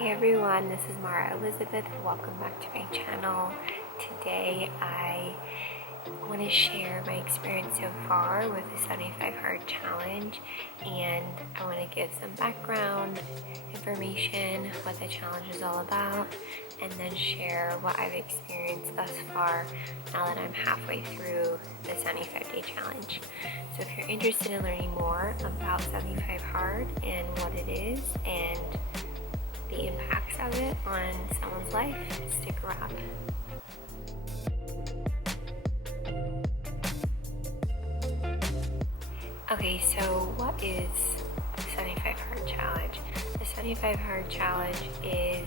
Hey everyone, this is Marah Elizabeth. Welcome back to my channel. Today I want to share my experience so far with the 75 Hard Challenge, and I want to give some background information, what the challenge is all about, and then share what I've experienced thus far now that I'm halfway through the 75-day challenge. So if you're interested in learning more about 75 Hard and what it is and the impacts of it on someone's life, stick around. Okay, so what is the 75 Hard Challenge? The 75 Hard Challenge is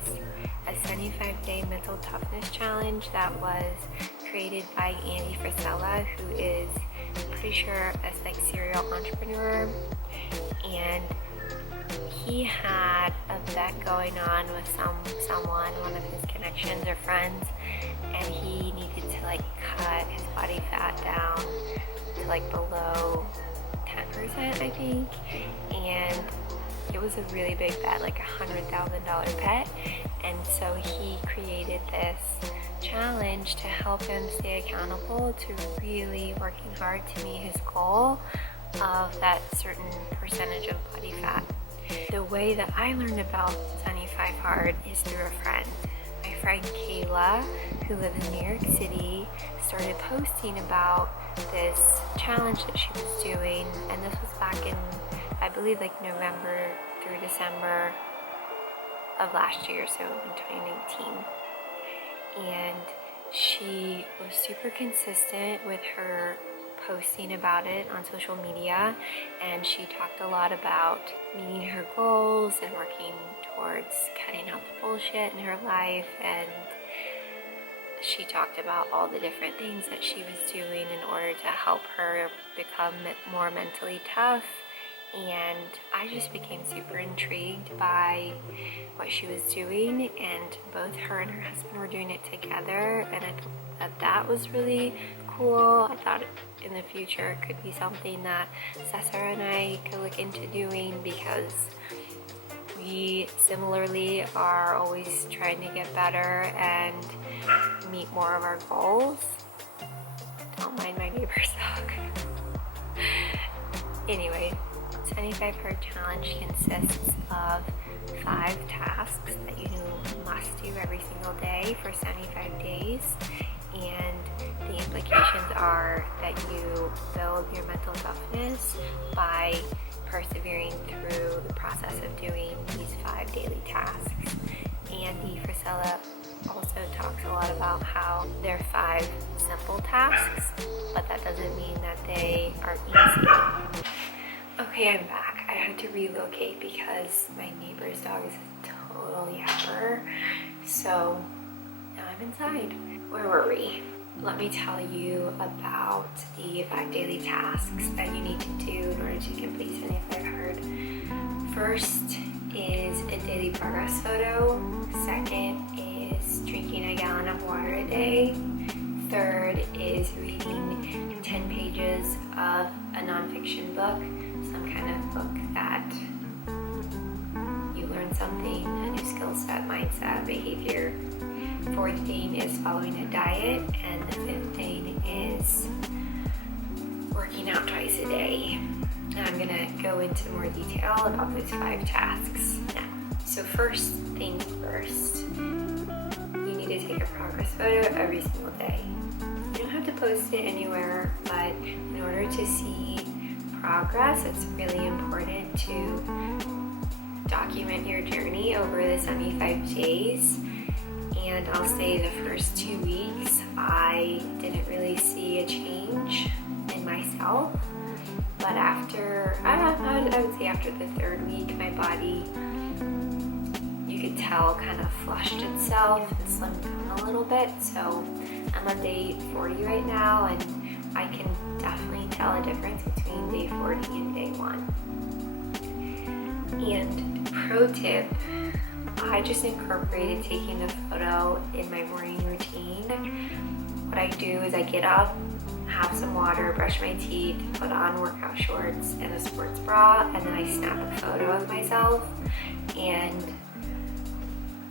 a 75-day mental toughness challenge that was created by Andy Frisella, who is, I'm pretty sure, a serial entrepreneur, and he had a bet going on with someone, one of his connections or friends, and he needed to cut his body fat down to below 10%, I think, and it was a really big bet, like $100,000 bet. And so he created this challenge to help him stay accountable to really working hard to meet his goal of that certain percentage of body fat. The way that I learned about 75 Hard is through a friend. My friend Kayla, who lives in New York City, started posting about this challenge that she was doing, and this was back in, I believe, November through December of last year, so in 2019. And she was super consistent with her posting about it on social media, and she talked a lot about meeting her goals and working towards cutting out the bullshit in her life, and she talked about all the different things that she was doing in order to help her become more mentally tough. And I just became super intrigued by what she was doing, and both her and her husband were doing it together, and I thought that was really cool. I thought in the future it could be something that Cesar and I could look into doing, because we similarly are always trying to get better and meet more of our goals. Don't mind my neighbor's dog. Anyway, 75 Hard Challenge consists of 5 tasks that you must do every single day for 75 days. And the implications are that you build your mental toughness by persevering through the process of doing these 5 daily tasks. Andy Frisella also talks a lot about how they're 5 simple tasks, but that doesn't mean that they are easy. Okay, I'm back. I had to relocate because my neighbor's dog is a total yapper, so now I'm inside. Where were we? Let me tell you about the 5 daily tasks that you need to do in order to complete 75 Hard. First is a daily progress photo. Second is drinking a gallon of water a day. Third is reading 10 pages of a nonfiction book, some kind of book that you learn something, a new skill set, mindset, behavior. Fourth thing is following a diet, and the 5th thing is working out twice a day. And I'm gonna go into more detail about those 5 tasks now. So first thing first, you need to take a progress photo every single day. You don't have to post it anywhere, but in order to see progress, it's really important to document your journey over the 75 days. And I'll say the first 2 weeks, I didn't really see a change in myself. But after, I would say after the 3rd week, my body, you could tell, kind of flushed itself and slimmed down a little bit. So I'm on day 40 right now, and I can definitely tell a difference between day 40 and day 1. And pro tip, I just incorporated taking a photo in my morning routine. What I do is I get up, have some water, brush my teeth, put on workout shorts and a sports bra, and then I snap a photo of myself. And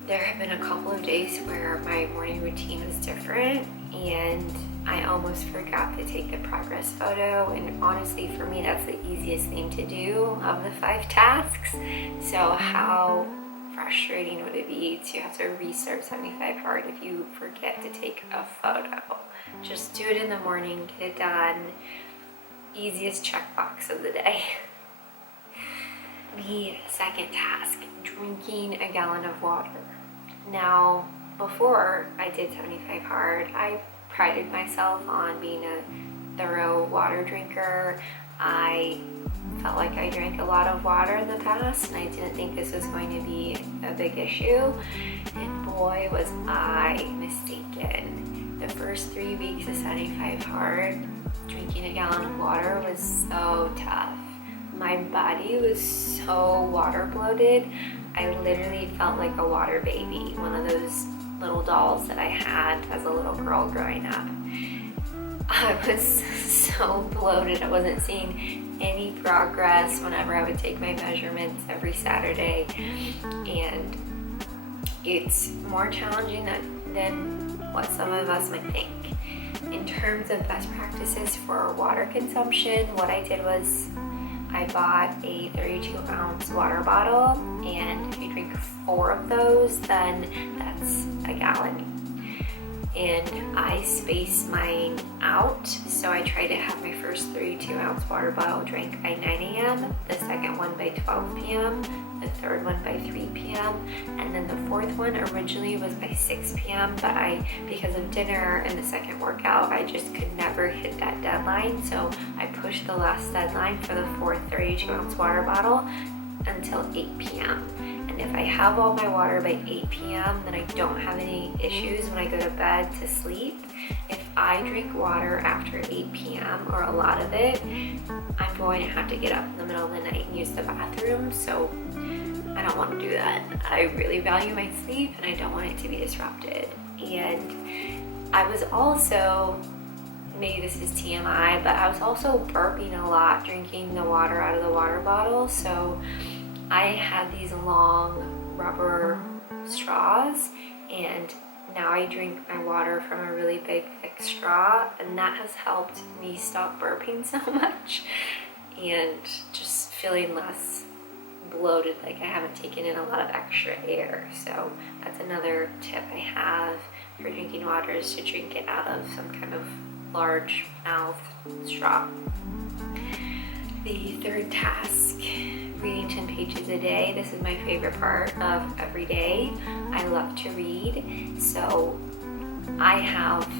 There have been a couple of days where my morning routine was different and I almost forgot to take the progress photo, and honestly for me that's the easiest thing to do of the 5 tasks. So how frustrating would it be to have to restart 75 hard if you forget to take a photo? Just do it in the morning, get it done. Easiest checkbox of the day. The second task, drinking a gallon of water. Now, before I did 75 hard, I prided myself on being a thorough water drinker. I felt like I drank a lot of water in the past, and I didn't think this was going to be a big issue. And boy, was I mistaken. The first 3 weeks of 75 hard, drinking a gallon of water was so tough. My body was so water bloated. I literally felt like a water baby, one of those little dolls that I had as a little girl growing up. I was so bloated. I wasn't seeing any progress whenever I would take my measurements every Saturday. And it's more challenging than what some of us might think. In terms of best practices for water consumption, what I did was I bought a 32-ounce water bottle, and if you drink 4 of those, then that's a gallon. And I space mine out, so I try to have my first 32-ounce water bottle drank by 9 a.m., the second one by 12 p.m., the third one by 3 p.m., and then the fourth one originally was by 6 p.m., but because of dinner and the second workout, I just could never hit that deadline, so I pushed the last deadline for the fourth 32-ounce water bottle until 8 p.m. And if I have all my water by 8 p.m., then I don't have any issues when I go to bed to sleep. If I drink water after 8 p.m. or a lot of it, I'm going to have to get up in the middle of the night and use the bathroom, so I don't want to do that. I really value my sleep and I don't want it to be disrupted. And I was also, maybe this is TMI, but I was also burping a lot drinking the water out of the water bottle, so I had these long rubber straws, and now I drink my water from a really big thick straw, and that has helped me stop burping so much and just feeling less bloated, like I haven't taken in a lot of extra air. So that's another tip I have for drinking water, is to drink it out of some kind of large mouth straw. The third task, reading 10 pages a day. This is my favorite part of every day. I love to read, so I have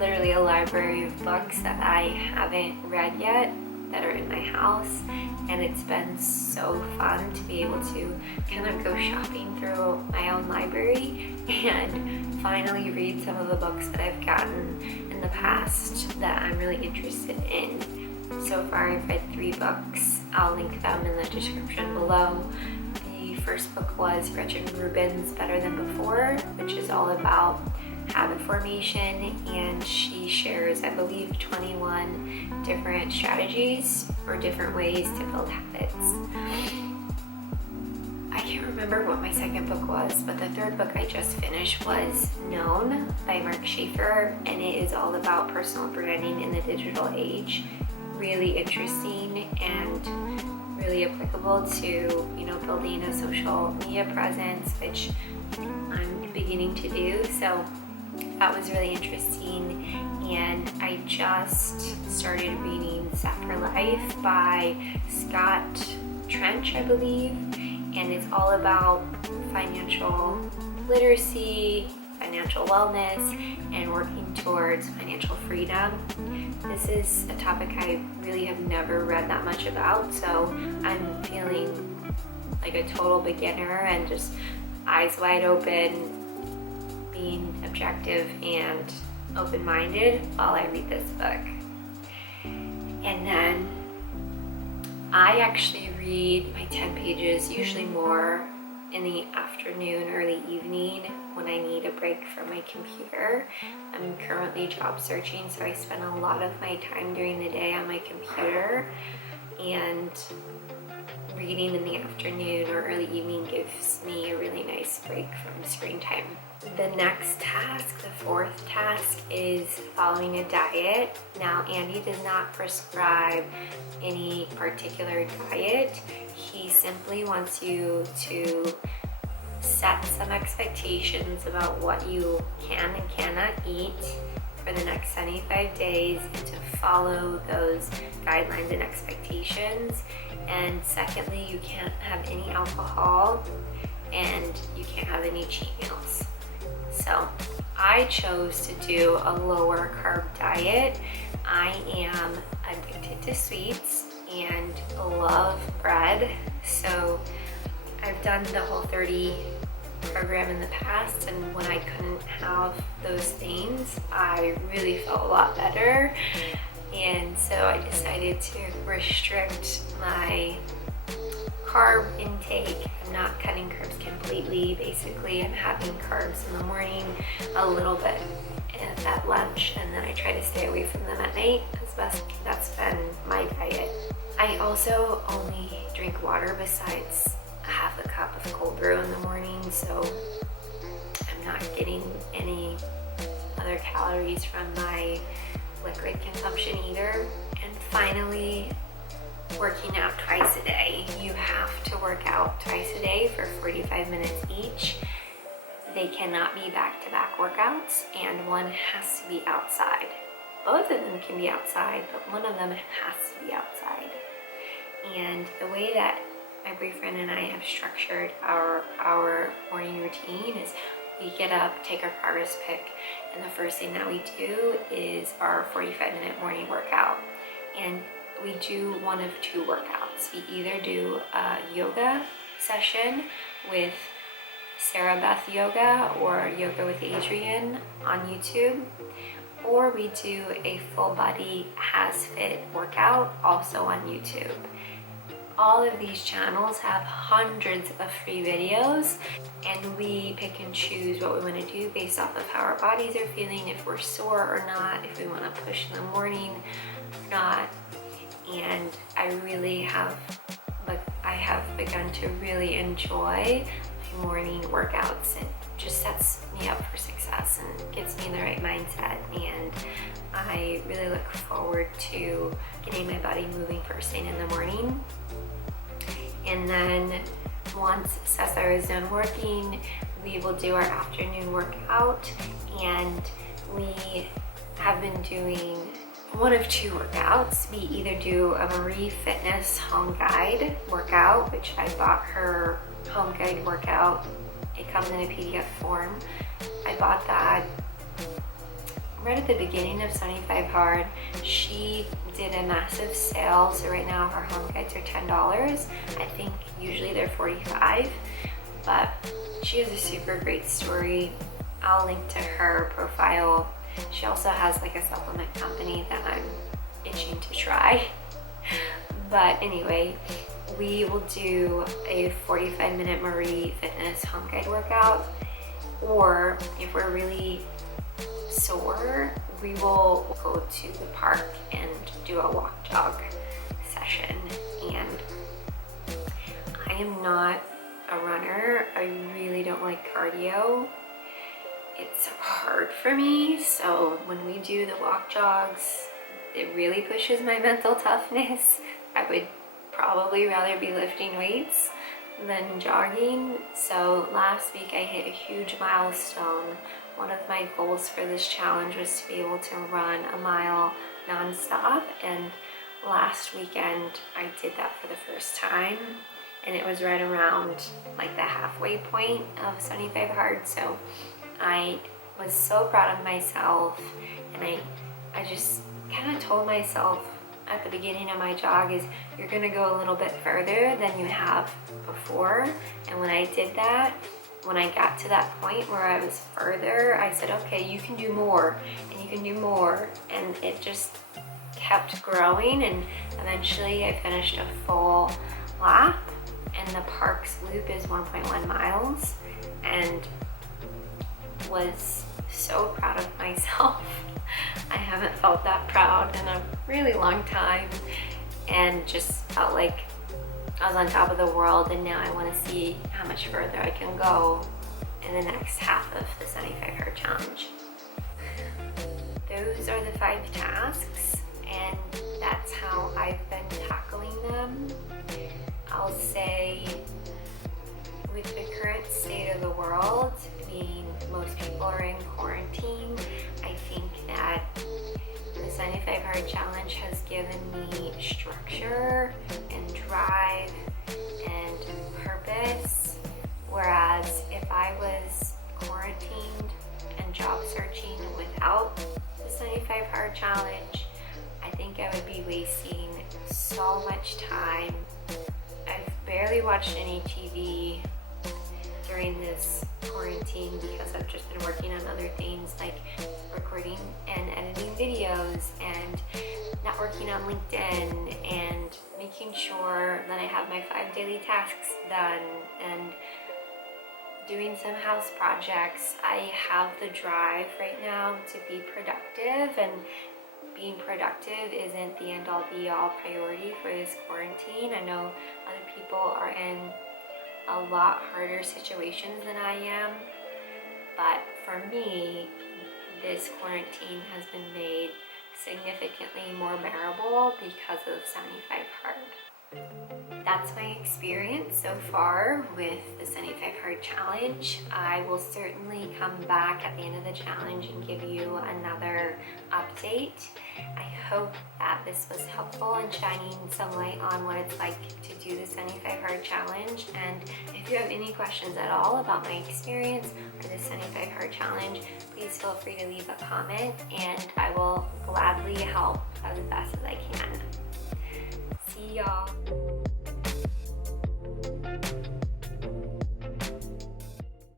literally a library of books that I haven't read yet that are in my house, and it's been so fun to be able to kind of go shopping through my own library and finally read some of the books that I've gotten in the past that I'm really interested in. So far I've read 3 books. I'll link them in the description below. The first book was Gretchen Rubin's Better Than Before, which is all about habit formation, and she shares, I believe, 21 different strategies or different ways to build habits. I can't remember what my second book was, but the third book I just finished was Known by Mark Schaefer, and it is all about personal branding in the digital age. Really interesting and really applicable to, building a social media presence, which I'm beginning to do. So that was really interesting. And I just started reading Set for Life by Scott Trench, I believe. And it's all about financial literacy, financial wellness, and working towards financial freedom. This is a topic I really have never read that much about, so I'm feeling like a total beginner and just eyes wide open, being objective and open-minded while I read this book. And then I actually read my 10 pages, usually more, in the afternoon, early evening, when I need a break from my computer. I'm currently job searching, so I spend a lot of my time during the day on my computer, and reading in the afternoon or early evening gives me a really nice break from screen time. The next task, the fourth task, is following a diet. Now, Andy does not prescribe any particular diet. He simply wants you to set some expectations about what you can and cannot eat for the next 75 days and to follow those guidelines and expectations. And secondly, you can't have any alcohol and you can't have any cheat meals. So I chose to do a lower carb diet. I am addicted to sweets and love bread. So I've done the Whole30 program in the past, and when I couldn't have those things, I really felt a lot better. And so I decided to restrict my carb intake. I'm not cutting carbs completely. Basically, I'm having carbs in the morning, a little bit at lunch, and then I try to stay away from them at night as best. That's been my diet. I also only drink water besides a half a cup of cold brew in the morning, so I'm not getting any other calories from my liquid consumption either. And finally, working out twice a day. You have to work out twice a day for 45 minutes each. They cannot be back-to-back workouts, and one has to be outside. Both of them can be outside, but one of them has to be outside. And the way that my boyfriend and I have structured our morning routine is we get up, take our progress pic, and the first thing that we do is our 45-minute morning workout. And we do one of two workouts. We either do a yoga session with Sarah Beth Yoga or Yoga with Adrienne on YouTube, or we do a full body HasFit workout also on YouTube. All of these channels have hundreds of free videos, and we pick and choose what we want to do based off of how our bodies are feeling, if we're sore or not, if we want to push in the morning or not. And I have begun to really enjoy my morning workouts. It just sets me up for success and gets me in the right mindset, and I really look forward to getting my body moving first thing in the morning. And then once Cesar is done working, we will do our afternoon workout, and we have been doing one of two workouts. We either do a Marie Fitness home guide workout, which I bought her home guide workout. It comes in a PDF form. I bought that right at the beginning of 75 Hard. She did a massive sale, so right now her home guides are $10. I think usually they're $45, but she has a super great story. I'll link to her profile. She also has like a supplement company that I'm itching to try. But anyway, we will do a 45-minute Marie Fitness home guide workout, or if we're really sore, we will go to the park and do a walk jog session. And I am not a runner. I really don't like cardio. It's hard for me, so when we do the walk jogs, it really pushes my mental toughness. I would probably rather be lifting weights than jogging. So last week I hit a huge milestone. One of my goals for this challenge was to be able to run a mile nonstop, and last weekend I did that for the first time, and it was right around like the halfway point of 75 Hard. So I was so proud of myself, and I just kind of told myself at the beginning of my jog is you're gonna go a little bit further than you have before. And when I did that, when I got to that point where I was further, I said, okay, you can do more, and you can do more. And it just kept growing, and eventually I finished a full lap, and the park's loop is 1.1 miles, and was so proud of myself. I haven't felt that proud in a really long time, and just felt like I was on top of the world, and now I want to see how much further I can go in the next half of the 75 hard challenge. Those are the 5 tasks, and that's how I've been tackling them. I'll say with the current state of the world, being most people are in quarantine, I think that the 75 hard challenge has given me structure and drive and purpose, whereas if I was quarantined and job searching without the 75 hard challenge, I think I would be wasting so much time. I've barely watched any TV during this quarantine because I've just been working on other things like recording and editing videos and not working on LinkedIn and making sure that I have my 5 daily tasks done and doing some house projects. I have the drive right now to be productive, and being productive isn't the end all be all priority for this quarantine. I know other people are in a lot harder situations than I am, but for me, this quarantine has been made significantly more bearable because of 75 hard. That's my experience so far with the 75 hard challenge. I will certainly come back at the end of the challenge and give you another update. I hope that this was helpful in shining some light on what it's like to do the 75 hard challenge. And if you have any questions at all about my experience for the 75 hard challenge, please feel free to leave a comment and I will gladly help as best as I can. See y'all.